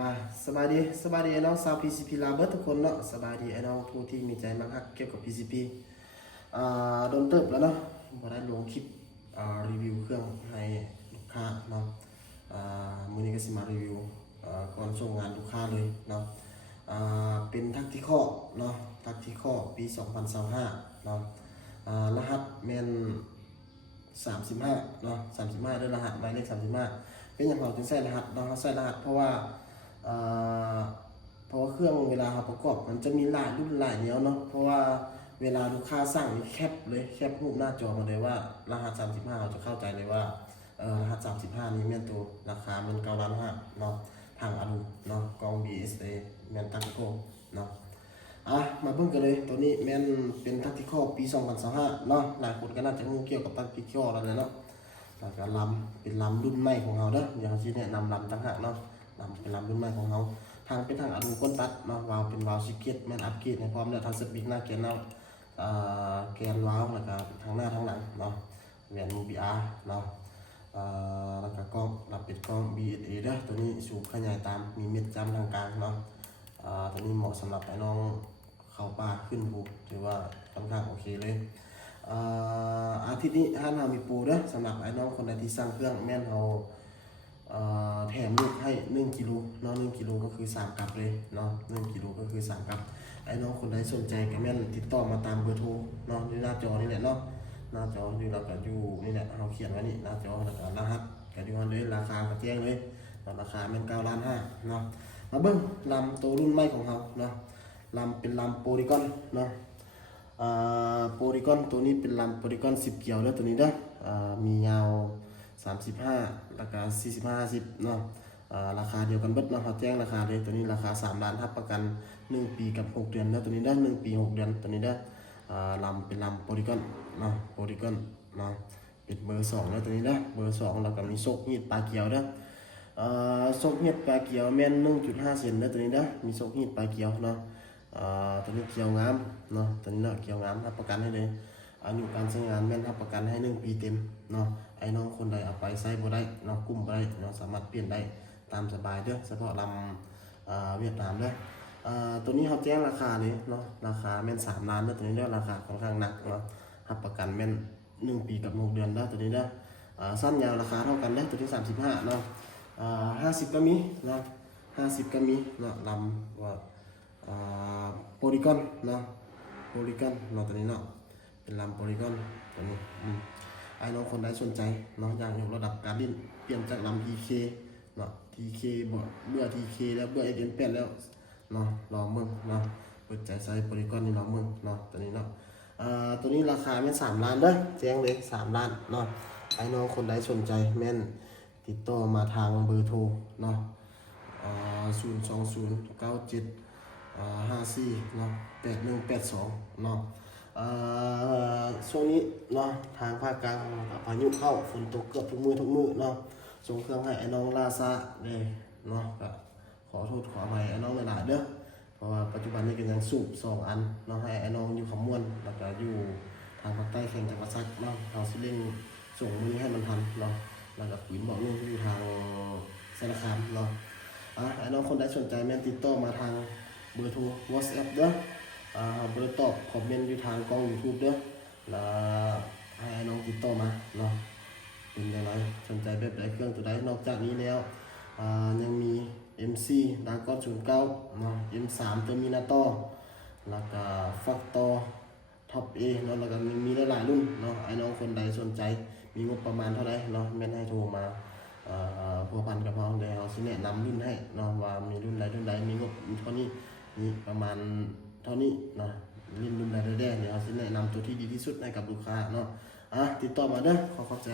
มาสบายดีไอ้น้องชาว PCP ลาเบิร์ทุกคนเนาะสบายดีไอ้น้องผู้ที่มีใจมักฮักเกี่ยวกับ PCP โดนเติบแล้วเนาะพอได้ลงคลิปรีวิวเครื่องให้ลูกค้าเนาะมื้อนี้ก็สิมารีวิวก่อนส่งงานลูกค้าเลยเนาะเป็นทักทิคอเนาะทักทิคอปี2025เนาะรหัสแมน35เนาะ35ด้วยรหัสหมายเลข35เป็นอย่างเราจึงใส่รหัสเนาะใส่รหัสเพราะว่าเครื่องเวลาเราประกอบมันจะมีหลายรุ่นหลายแนวเนาะเพราะว่าเวลาลูกค้าสั่งนี่แคปเลยแคปรูปหน้าจอมาเลยว่ารหัส35เราจะเข้าใจเลยว่ารหัส35นี้แม่นตัวราคามัน9.5 ล้านเนาะทางอนุเนาะกอง BSA แม่นตักโกเนาะมาเบิ่งกันเลยตัวนี้แม่นเป็นทักทิคอปี2025เนาะหลายคนก็น่าจะรู้เกี่ยวกับทักทิคอแล้วเลยเนาะแล้วก็ลำเป็นลำรุ่นใหม่ของเราเด้อเดี๋ยวเราจะแนะนำลำต่างหากเนาะลำเป็นลำรุ่นใหม่ของเราทางเป็นทางอลูก้นตัดเนาะวาล์วเป็นวาล์วซิกเก็ตแม่นอัปเกรดให้พร้อมแล้วทางสปริงหน้าแกนเอาแกนวาล์วแล้วก็ทางหน้าทางหลังเนาะแหวนมูบีอาร์เนาะแล้วก็กล้องรับเป็นกล้อง BSA เด้อตัวนี้สูบขยายตามมีเม็ดจำทางกลางเนาะตัวนี้เหมาะสำหรับไอ้น้องเข้าป่าขึ้นภูถือว่าค่อนข้างโอเคเลยอาทิตย์นี้ถ้าเรามีปูเด้อสำหรับไอ้น้องคนใดที่สั่งเครื่องแม่นเราแถมลูกให้1 กิโลเนาะ1 กิโลก็คือ3 กับเลยเนาะ1 กิโลก็คือ3 กับไอ้น้องคนใดสนใจก็แม่นติดต่อมาตามเบอร์โทรเนาะในหน้าจอนี่แหละเนาะหน้าจออยู่แล้วก็อยู่นี่แหละเราเขียนไว้นี่หน้าจอแล้วก็รหัสก็ดูกันเลยราคาก็แจ้งเลยราคาแม่น9.5 ล้านเนาะมาเบิ่งลำตัวรุ่นใหม่ของเราเนาะลำเป็นลำโพลีกอนเนาะโพลีกอนตัวนี้เป็นลำโพลีกอน10 เกี่ยวแล้วตัวนี้เด้อมียาว35ราคา45-50เนาะราคาเดียวกันเบิดเนาะเขาแจ้งราคาเลยตัวนี้ราคา3 ล้านรับประกัน1 ปีกับ6 เดือนแล้วตัวนี้ได้1 ปี 6 เดือนตัวนี้ได้ลำเป็นลำโพลีกอนเนาะโพลีกอนเนาะเป็นเบอร์2แล้วตัวนี้ได้เบอร์2แล้วก็มีโซกหีดปลาเกี่ยวเด้อโซกหีดปลาเกี่ยวแม่น 1.5 เซนแล้วตัวนี้ได้มีโซกหีดปลาเกี่ยวเนาะตัวนี้เกี่ยวงามเนาะตัวนี้เนาะเกี่ยวงามรับประกันให้เลยอายุการใช้งานแม่นรับประกันให้1 ปีเต็มเนาะไอ้น้องคนใดเอาไปใช้บ่ได้เนาะกุ้มบ่ได้เนาะสามารถเปลี่ยนได้ตามสบายเด้อเฉพาะลำเวียดนามเด้อตัวนี้เขาแจ้งราคาเลยเนาะราคาแม่น3 ล้านเด้อตัวนี้เด้อราคาค่อนข้างหนักเนาะรับประกันแม่น1 ปีกับ6 เดือนเด้อตัวนี้เด้อสั้นยาวราคาเท่ากันเด้อตัวที่35เนาะ50ก็มีเนาะ50ก็มีเนาะลำว่าโพลีกอนเนาะโพลีกอนเนาะตัวนี้เนาะเป็นลำโพลีกอนตัวนี้ไอ้น้องคนใดสนใจเนาะอยากยกระดับการดิ้นเปลี่ยนจากลำ TK เนาะ TK เบื่อ TK แล้วเบื่อ AN8 แล้วเนาะลองมึงเนาะเปิดใจใส่โพลีกอนนี่ลองมึงเนาะตัวนี้เนาะตัวนี้ราคาแม่น3 ล้านเด้อแจ้งเลย3 ล้านเนาะไอ้น้องคนใดสนใจแม่นติดต่อมาทางเบอร์โทรเนาะ0209754เนาะ8182เนาะช่วงนี้เนาะทางภาคกลางพายุเข้าฝนตกเกือบทุกมื้อเนาะส่งเครื่องให้ไอ้น้องลาซาเลยเนาะก็ขอโทษขออภัยไอ้น้องหลายๆเด้อเพราะว่าปัจจุบันนี้ก็ยังสูบ2 อันเนาะให้ไอ้น้องอยู่ขมวนแล้วก็อยู่ทางภาคใต้แข่งจังหวัดซักเนาะเราสิเร่งส่งมื้อให้มันทันเนาะแล้วก็ขุนบอกลูกอยู่ทางสารคามเนาะไอ้น้องคนใดสนใจแม่นติดต่อมาทางเบอร์โทร WhatsApp เด้อเบอร์ตอบคอมเมนต์อยู่ทางกล้อง YouTube เด้อแล้วให้ไอ้น้องติดต่อมาเนาะเป็นยังไงสนใจแบบใดเครื่องตัวใดนอกจากนี้แล้วยังมี MC Dragon 09เนาะ M3 Terminator แล้วก็ Factor Top A เนาะแล้วก็มีหลายรุ่นเนาะไอ้น้องคนใดสนใจมีงบประมาณเท่าไหร่เนาะแม่นให้โทรมาพัวพันกับเราเดี๋ยวเราสิแนะนำรุ่นให้เนาะว่ามีรุ่นใดมีงบเท่านี้มีประมาณเท่านี้เนาะรุ่นใดเดี๋ยวเราสิแนะนำตัวที่ดีที่สุดให้กับลูกค้าเนาะติดต่อมาเด้อขอบใจ